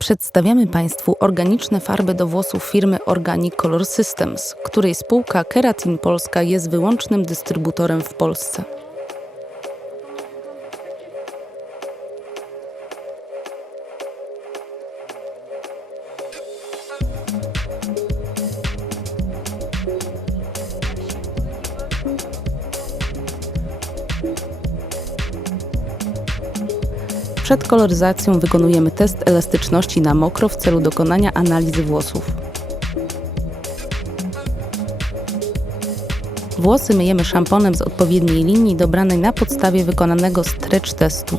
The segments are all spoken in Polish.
Przedstawiamy Państwu organiczne farby do włosów firmy Organic Color Systems, której spółka Keratin Polska jest wyłącznym dystrybutorem w Polsce. Przed koloryzacją wykonujemy test elastyczności na mokro w celu dokonania analizy włosów. Włosy myjemy szamponem z odpowiedniej linii dobranej na podstawie wykonanego stretch testu.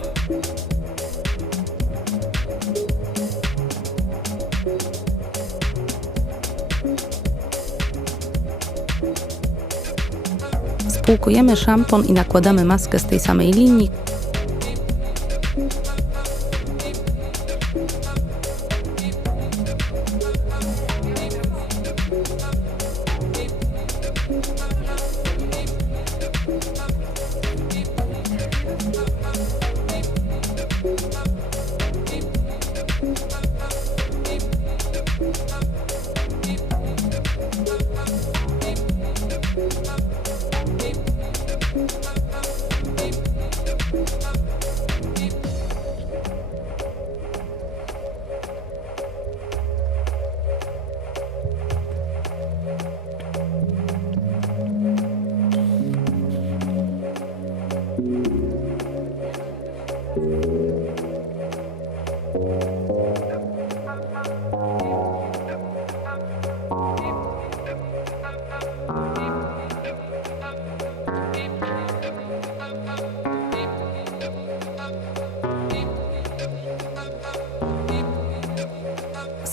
Spłukujemy szampon i nakładamy maskę z tej samej linii,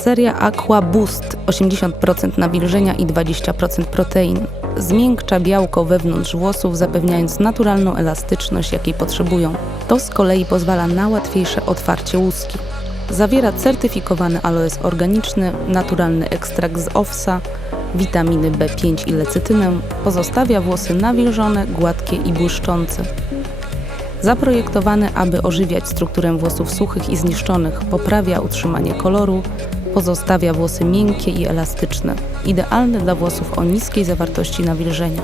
Seria Aqua Boost 80% nawilżenia i 20% protein. Zmiękcza białko wewnątrz włosów, zapewniając naturalną elastyczność, jakiej potrzebują. To z kolei pozwala na łatwiejsze otwarcie łuski. Zawiera certyfikowany aloes organiczny, naturalny ekstrakt z owsa, witaminy B5 i lecytynę. Pozostawia włosy nawilżone, gładkie i błyszczące. Zaprojektowany, aby ożywiać strukturę włosów suchych i zniszczonych, poprawia utrzymanie koloru, pozostawia włosy miękkie i elastyczne, idealny dla włosów o niskiej zawartości nawilżenia.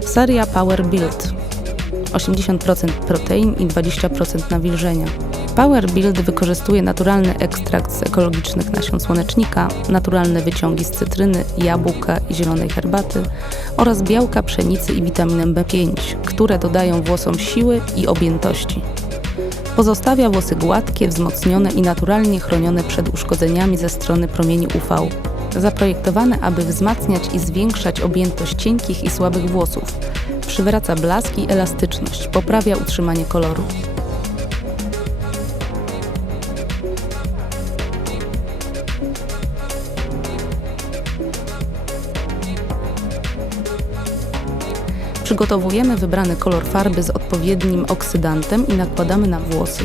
Seria Power Build 80% protein i 20% nawilżenia. Power Build wykorzystuje naturalny ekstrakt z ekologicznych nasion słonecznika, naturalne wyciągi z cytryny, jabłka i zielonej herbaty oraz białka pszenicy i witaminę B5, które dodają włosom siły i objętości. Pozostawia włosy gładkie, wzmocnione i naturalnie chronione przed uszkodzeniami ze strony promieni UV. Zaprojektowane, aby wzmacniać i zwiększać objętość cienkich i słabych włosów. Przywraca blask i elastyczność, poprawia utrzymanie koloru. Przygotowujemy wybrany kolor farby z odpowiednim oksydantem i nakładamy na włosy.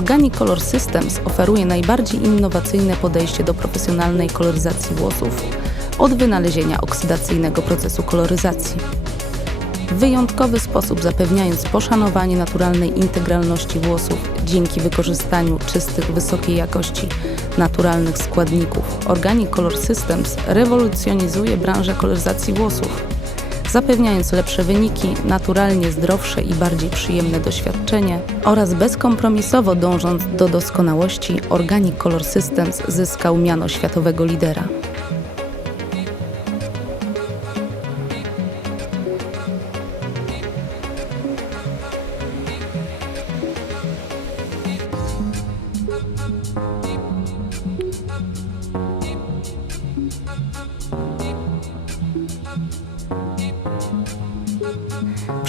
Organic Color Systems oferuje najbardziej innowacyjne podejście do profesjonalnej koloryzacji włosów od wynalezienia oksydacyjnego procesu koloryzacji. W wyjątkowy sposób zapewniając poszanowanie naturalnej integralności włosów dzięki wykorzystaniu czystych, wysokiej jakości naturalnych składników. Organic Color Systems rewolucjonizuje branżę koloryzacji włosów zapewniając lepsze wyniki, naturalnie zdrowsze i bardziej przyjemne doświadczenie oraz bezkompromisowo dążąc do doskonałości, Organic Color Systems zyskał miano światowego lidera.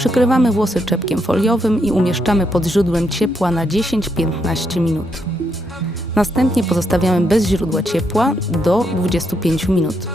Przykrywamy włosy czepkiem foliowym i umieszczamy pod źródłem ciepła na 10-15 minut. Następnie pozostawiamy bez źródła ciepła do 25 minut.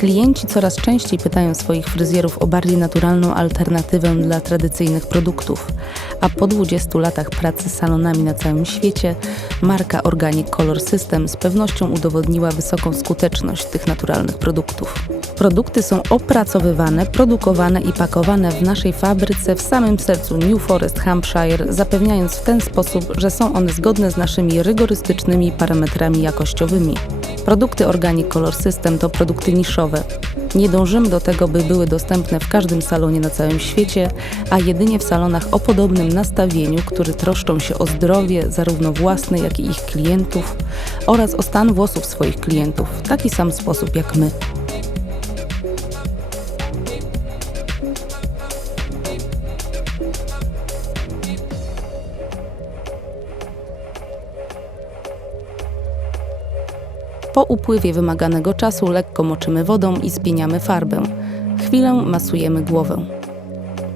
Klienci coraz częściej pytają swoich fryzjerów o bardziej naturalną alternatywę dla tradycyjnych produktów, a po 20 latach pracy z salonami na całym świecie, marka Organic Color System z pewnością udowodniła wysoką skuteczność tych naturalnych produktów. Produkty są opracowywane, produkowane i pakowane w naszej fabryce w samym sercu New Forest, Hampshire, zapewniając w ten sposób, że są one zgodne z naszymi rygorystycznymi parametrami jakościowymi. Produkty Organic Color System to produkty niszowe. Nie dążymy do tego, by były dostępne w każdym salonie na całym świecie, a jedynie w salonach o podobnym nastawieniu, które troszczą się o zdrowie zarówno własne, jak i ich klientów oraz o stan włosów swoich klientów w taki sam sposób jak my. Po upływie wymaganego czasu lekko moczymy wodą i spieniamy farbę. Chwilę masujemy głowę.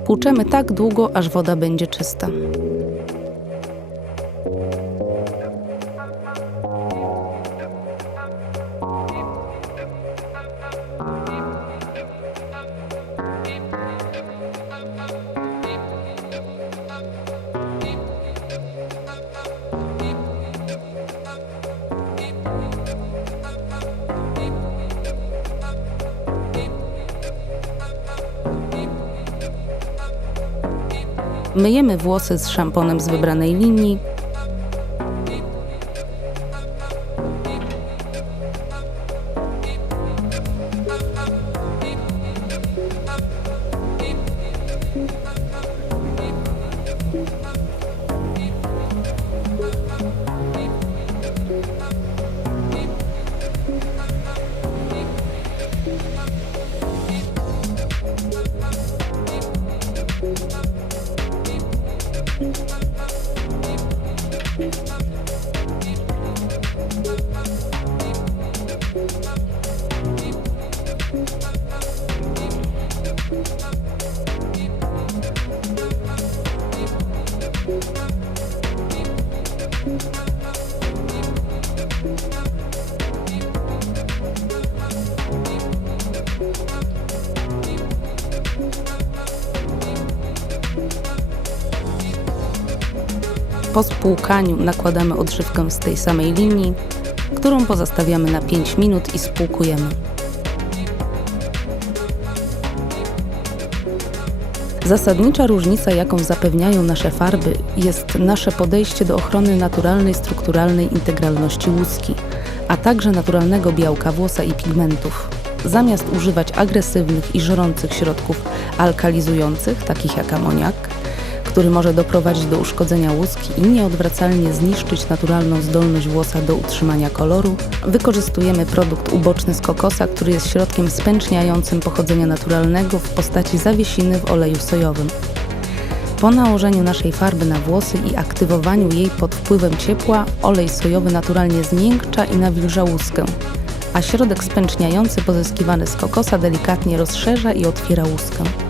Płuczemy tak długo, aż woda będzie czysta. Myjemy włosy z szamponem z wybranej linii. Po spłukaniu nakładamy odżywkę z tej samej linii, którą pozostawiamy na 5 minut i spłukujemy. Zasadnicza różnica, jaką zapewniają nasze farby, jest nasze podejście do ochrony naturalnej, strukturalnej integralności łuski, a także naturalnego białka włosa i pigmentów. Zamiast używać agresywnych i żrących środków alkalizujących, takich jak amoniak, który może doprowadzić do uszkodzenia łuski i nieodwracalnie zniszczyć naturalną zdolność włosa do utrzymania koloru, wykorzystujemy produkt uboczny z kokosa, który jest środkiem spęczniającym pochodzenia naturalnego w postaci zawiesiny w oleju sojowym. Po nałożeniu naszej farby na włosy i aktywowaniu jej pod wpływem ciepła, olej sojowy naturalnie zmiękcza i nawilża łuskę, a środek spęczniający pozyskiwany z kokosa delikatnie rozszerza i otwiera łuskę.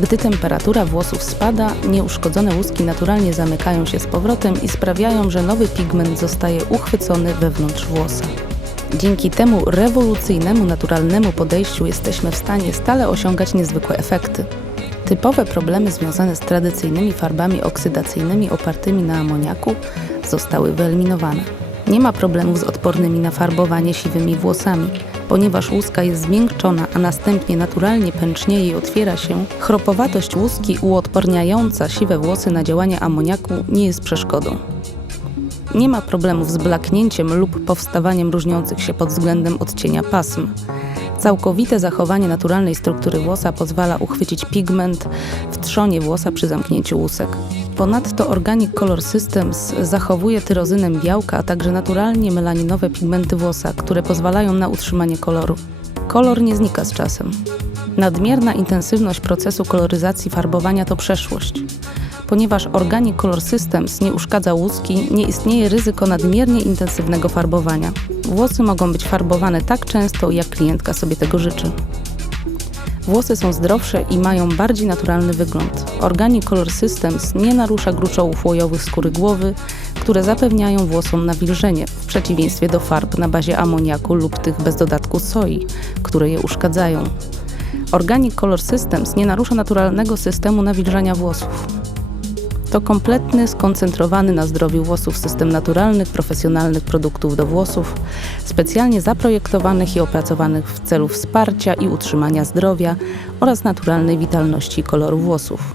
Gdy temperatura włosów spada, nieuszkodzone łuski naturalnie zamykają się z powrotem i sprawiają, że nowy pigment zostaje uchwycony wewnątrz włosa. Dzięki temu rewolucyjnemu, naturalnemu podejściu jesteśmy w stanie stale osiągać niezwykłe efekty. Typowe problemy związane z tradycyjnymi farbami oksydacyjnymi opartymi na amoniaku zostały wyeliminowane. Nie ma problemów z odpornymi na farbowanie siwymi włosami. Ponieważ łuska jest zmiękczona, a następnie naturalnie pęcznieje i otwiera się, chropowatość łuski uodporniająca siwe włosy na działanie amoniaku nie jest przeszkodą. Nie ma problemów z blaknięciem lub powstawaniem różniących się pod względem odcienia pasm. Całkowite zachowanie naturalnej struktury włosa pozwala uchwycić pigment w trzonie włosa przy zamknięciu łusek. Ponadto Organic Color Systems zachowuje tyrozynem białka, a także naturalnie melaninowe pigmenty włosa, które pozwalają na utrzymanie koloru. Kolor nie znika z czasem. Nadmierna intensywność procesu koloryzacji farbowania to przeszłość. Ponieważ Organic Color Systems nie uszkadza łuski, nie istnieje ryzyko nadmiernie intensywnego farbowania. Włosy mogą być farbowane tak często, jak klientka sobie tego życzy. Włosy są zdrowsze i mają bardziej naturalny wygląd. Organic Color Systems nie narusza gruczołów łojowych skóry głowy, które zapewniają włosom nawilżenie, w przeciwieństwie do farb na bazie amoniaku lub tych bez dodatku soi, które je uszkadzają. Organic Color Systems nie narusza naturalnego systemu nawilżania włosów. To kompletny, skoncentrowany na zdrowiu włosów system naturalnych, profesjonalnych produktów do włosów, specjalnie zaprojektowanych i opracowanych w celu wsparcia i utrzymania zdrowia oraz naturalnej witalności koloru włosów.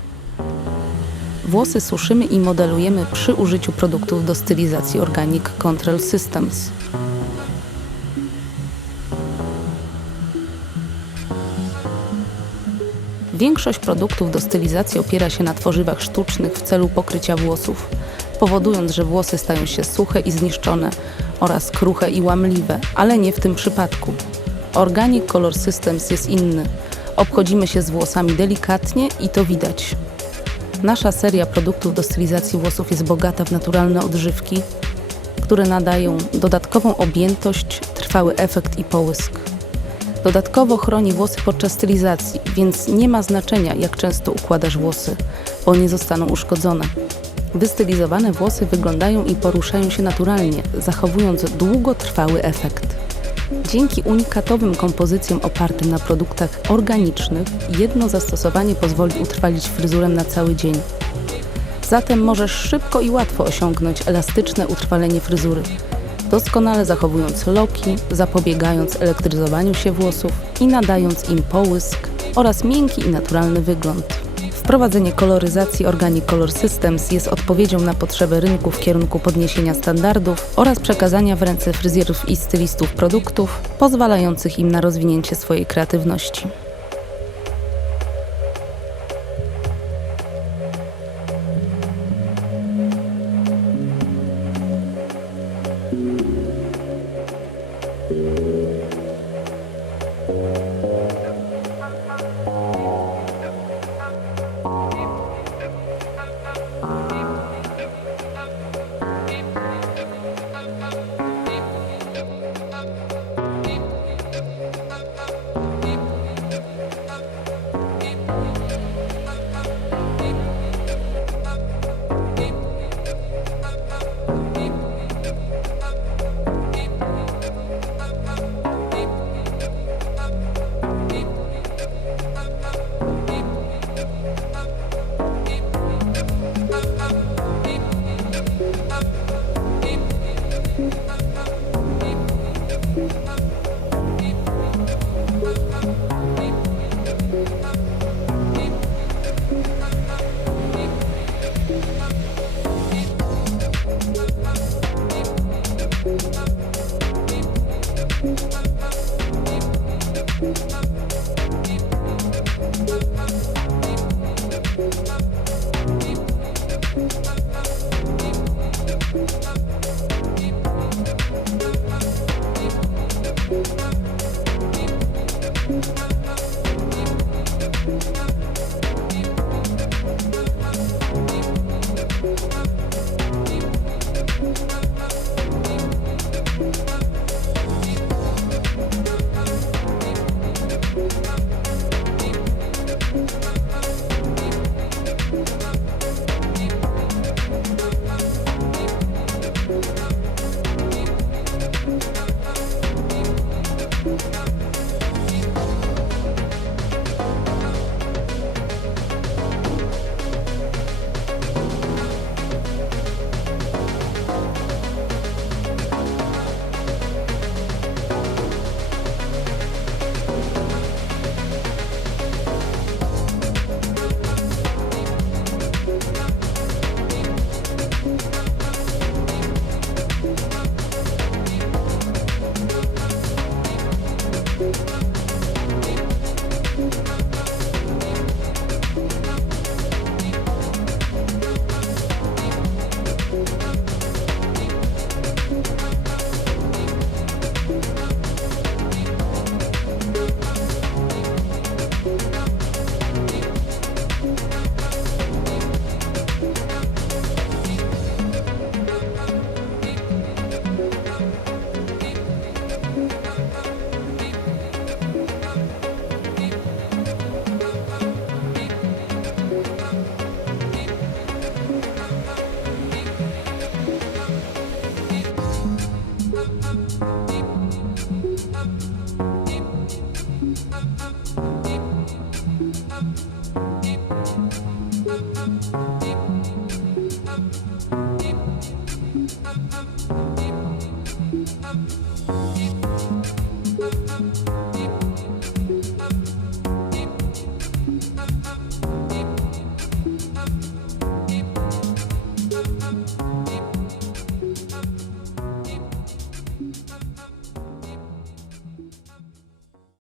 Włosy suszymy i modelujemy przy użyciu produktów do stylizacji Organic Control Systems. Większość produktów do stylizacji opiera się na tworzywach sztucznych w celu pokrycia włosów, powodując, że włosy stają się suche i zniszczone oraz kruche i łamliwe, ale nie w tym przypadku. Organic Color Systems jest inny. Obchodzimy się z włosami delikatnie i to widać. Nasza seria produktów do stylizacji włosów jest bogata w naturalne odżywki, które nadają dodatkową objętość, trwały efekt i połysk. Dodatkowo chroni włosy podczas stylizacji, więc nie ma znaczenia, jak często układasz włosy, bo nie zostaną uszkodzone. Wystylizowane włosy wyglądają i poruszają się naturalnie, zachowując długotrwały efekt. Dzięki unikatowym kompozycjom opartym na produktach organicznych, jedno zastosowanie pozwoli utrwalić fryzurę na cały dzień. Zatem możesz szybko i łatwo osiągnąć elastyczne utrwalenie fryzury, doskonale zachowując loki, zapobiegając elektryzowaniu się włosów i nadając im połysk oraz miękki i naturalny wygląd. Wprowadzenie koloryzacji Organic Color Systems jest odpowiedzią na potrzeby rynku w kierunku podniesienia standardów oraz przekazania w ręce fryzjerów i stylistów produktów pozwalających im na rozwinięcie swojej kreatywności.